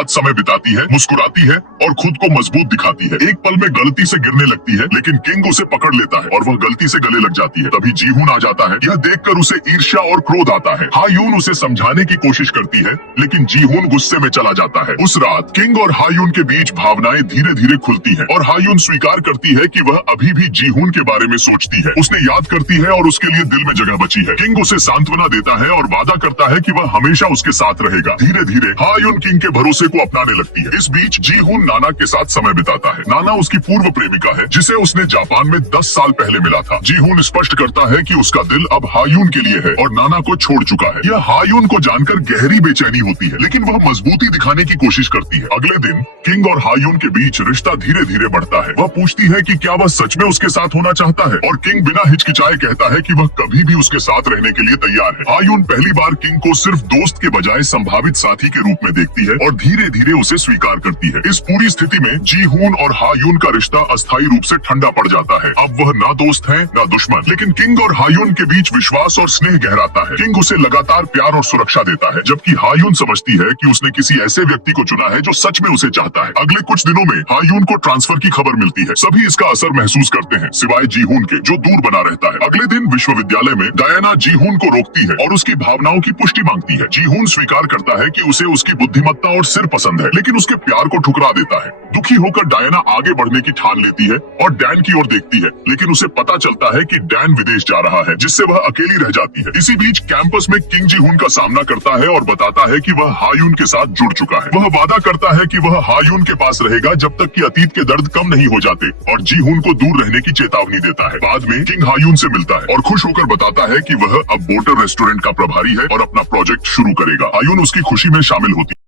साथ समय बिताती है, मुस्कुराती है और खुद को मजबूत दिखाती है। एक पल में गलती से गिरने लगती है, लेकिन किंग उसे पकड़ लेता है और वह गलती से गले लग जाती है। तभी जीहून आ जाता है। यह देखकर उसे ईर्ष्या और क्रोध आता है। हायून उसे समझाने की कोशिश करती है, लेकिन जीहून गुस्से में चला जाता है। उस रात किंग और हायून के बीच भावनाएं धीरे धीरे खुलती हैं और हायून स्वीकार करती है कि वह अभी भी जीहून के बारे में सोचती है। उसने याद करती है और उसके लिए दिल में जगह बची है। किंग उसे सांत्वना देता है और वादा करता है कि वह हमेशा उसके साथ रहेगा। धीरे धीरे हायून किंग के भरोसे को अपनाने लगती है। इस बीच जीहून नाना के साथ समय बिताता है। नाना उसकी पूर्व प्रेमिका है, जिसे उसने जापान में 10 साल पहले मिला था। जीहून स्पष्ट करता है कि उसका दिल अब हायून के लिए है और नाना को छोड़ चुका है। यह हायून को जानकर गहरी बेचैनी होती है, लेकिन वह मजबूती दिखाने की कोशिश करती है। अगले दिन किंग और हायून के बीच रिश्ता धीरे धीरे बढ़ता है। वह पूछती है कि क्या वह सच में उसके साथ होना चाहता है और किंग बिना हिचकिचाए कहता है कि वह कभी भी उसके साथ रहने के लिए तैयार है। हायून पहली बार किंग को सिर्फ दोस्त के बजाय संभावित साथी के रूप में देखती है और धीरे धीरे उसे स्वीकार करती है। इस पूरी स्थिति में जीहून और हायून का रिश्ता अस्थायी रूप से ठंडा पड़ जाता है। अब वह ना दोस्त है ना दुश्मन, लेकिन किंग और हायून के बीच विश्वास और स्नेह गहराता है। किंग उसे लगातार प्यार और सुरक्षा देता है, जबकि हायून समझती है कि उसने किसी ऐसे व्यक्ति को चुना है जो सच में उसे चाहता है। अगले कुछ दिनों में हायून को ट्रांसफर की खबर मिलती है। सभी इसका असर महसूस करते हैं, सिवाय जीहून के, जो दूर बना रहता है। अगले दिन विश्वविद्यालय में डायना जीहून को रोकती है और उसकी भावनाओं की पुष्टि मांगती है। जीहून स्वीकार करता है कि उसे उसकी बुद्धिमत्ता और सिर पसंद है, लेकिन उसके प्यार को ठुकरा देता है। दुखी होकर डायना आगे बढ़ने की ठान लेती है और डैन की ओर देखती है, लेकिन उसे पता चलता है कि डैन विदेश जा रहा है, जिससे वह अकेली रह जाती है। इसी बीच कैंपस में किंग जीहून का सामना करता है और बताता है कि वह हायून के साथ जुड़ चुका है। वह वादा करता है कि वह हायून के पास रहेगा जब तक कि अतीत के दर्द कम नहीं हो जाते, और जीहून को दूर रहने की चेतावनी देता है। बाद में किंग हायून से मिलता है और खुश होकर बताता है कि वह अब बोटर रेस्टोरेंट का प्रभारी है और अपना प्रोजेक्ट शुरू करेगा। हायून उसकी खुशी में शामिल होती है।